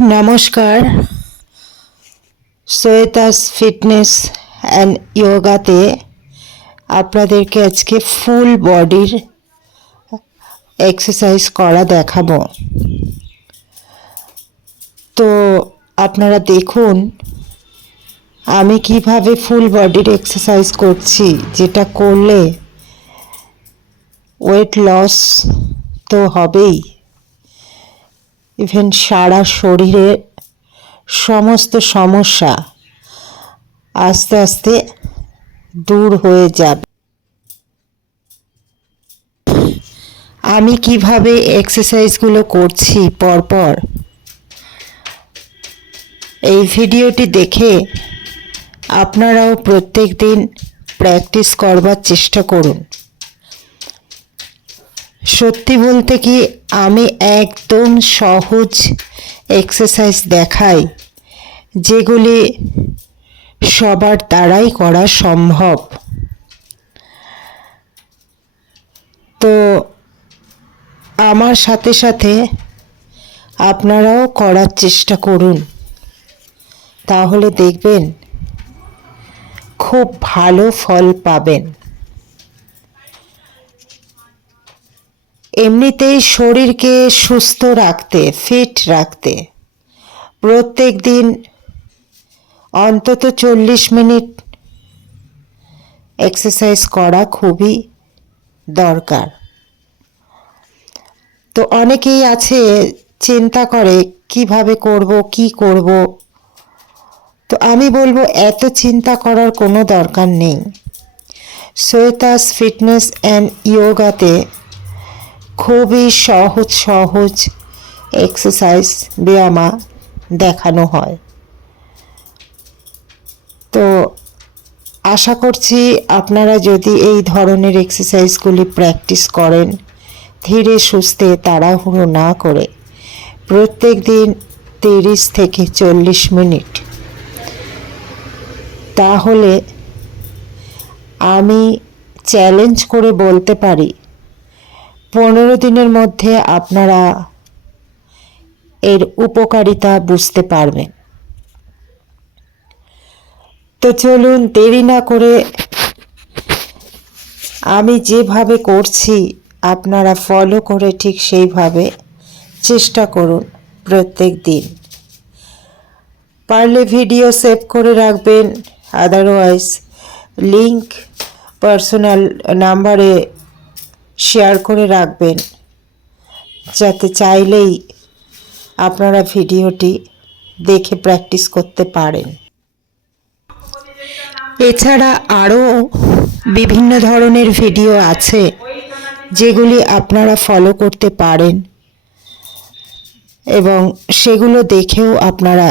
নমস্কার, শ্বেতাস fitness and যোগাতে আপনাদেরকে আজকে ফুল বডির এক্সারসাইজ করা দেখাবো। তো আপনারা দেখুন আমি কিভাবে ফুল বডির এক্সারসাইজ করছি, যেটা করলে ওয়েট লস তো হবেই, ইভেন সারা শরীরের সমস্ত সমস্যা আস্তে আস্তে দূর হয়ে যাবে। আমি কিভাবে এক্সারসাইজগুলো করছি পরপর এই ভিডিওটি দেখে আপনারাও প্রত্যেক দিন প্র্যাকটিস করবার চেষ্টা করুন। সত্যি বলতে কি, আমি একদম সহজ এক্সারসাইজ দেখাই যেগুলি সবার দ্বারাই করা সম্ভব। তো আমার সাথে সাথে আপনারাও করার চেষ্টা করুন, তাহলে দেখবেন খুব ভালো ফল পাবেন। এমনিতেই শরীরকে সুস্থ রাখতে, ফিট রাখতে প্রত্যেক দিন অন্তত 40 মিনিট এক্সারসাইজ করা খুবই দরকার। তো অনেকেই আছে চিন্তা করে কিভাবে করব, কি করব। তো আমি বলবো এত চিন্তা করার কোনো দরকার নেই। শ্বেতাস ফিটনেস অ্যান্ড যোগাতে খুবই সহজ সহজ এক্সারসাইজ ব্যায়ামা দেখানো হয়। তো আশা করছি আপনারা যদি এই ধরনের এক্সারসাইজগুলি প্র্যাকটিস করেন, ধীরে সুস্থে তাড়াহুড়ো না করে প্রত্যেক দিন 30 থেকে 40 মিনিট, তাহলে আমি চ্যালেঞ্জ করে বলতে পারি 15 দিনের মধ্যে আপনারা এর উপকারিতা বুঝতে পারবেন। তো চলুন দেরি না করে আমি যেভাবে করছি আপনারা ফলো করে ঠিক সেইভাবে চেষ্টা করুন প্রত্যেক দিন। পারলে ভিডিও সেভ করে রাখবেন, আদারওয়াইজ লিংক পার্সোনাল নাম্বারে শেয়ার করে রাখবেন, যাতে চাইলেই আপনারা ভিডিওটি দেখে প্র্যাকটিস করতে পারেন। এছাড়া আরও বিভিন্ন ধরনের ভিডিও আছে যেগুলি আপনারা ফলো করতে পারেন এবং সেগুলো দেখেও আপনারা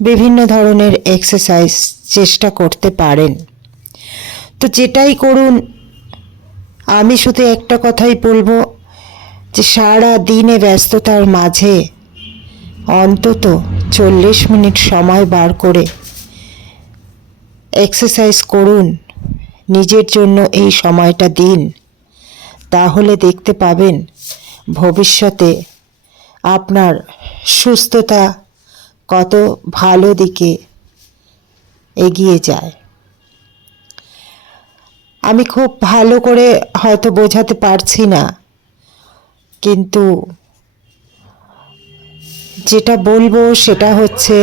বিভিন্ন ধরনের এক্সারসাইজ চেষ্টা করতে পারেন। তো যেটাই করুন, আমি শুধু একটা কথাই বলবো যে সারা দিনে ব্যস্ততার মাঝে অন্তত 40 মিনিট সময় বার করে এক্সারসাইজ করুন, নিজের জন্য এই সময়টা দিন। তাহলে দেখতে পাবেন ভবিষ্যতে আপনার সুস্থতা কত ভালো দিকে এগিয়ে যায়। আমি খুব ভালো করে হয়তো বোঝাতে পারছি না, কিন্তু যেটা বলবো সেটা হচ্ছে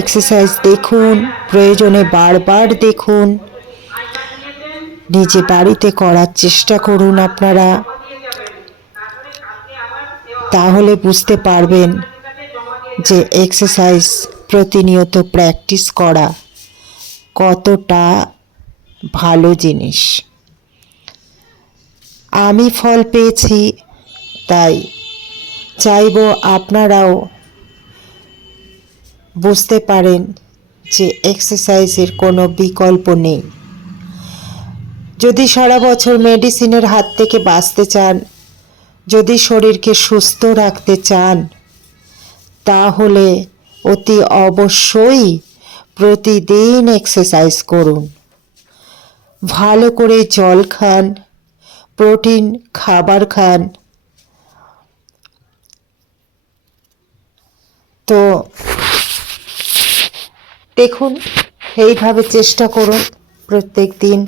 এক্সারসাইজ দেখুন, প্রয়োজনে বারবার দেখুন, নিজে বাড়িতে করার চেষ্টা করুন আপনারা, তাহলে বুঝতে পারবেন যে এক্সারসাইজ প্রতিনিয়ত প্র্যাকটিস করা কতটা ভালো জিনিস। আমি ফল পেয়েছি, তাই চাইবো আপনারাও বুঝতে পারেন যে এক্সারসাইজের কোনো বিকল্প নেই। যদি সারা বছর মেডিসিনের হাত থেকে বাঁচতে চান, যদি শরীরকে সুস্থ রাখতে চান, তাহলে অতি অবশ্যই প্রতিদিন এক্সারসাইজ করুন। ভালো করে জল খান, প্রোটিন খাবার খান, দেখুন, এইভাবে চেষ্টা করুন প্রত্যেক দিন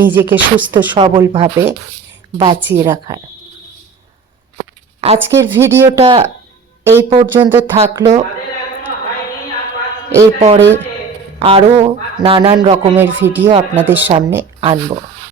নিজেকে সুস্থ সবলভাবে বাঁচিয়ে রাখার। আজকের ভিডিওটা এই পর্যন্ত থাকলো। এরপরে আরও নানান রকমের ভিডিও আপনাদের সামনে আনবো।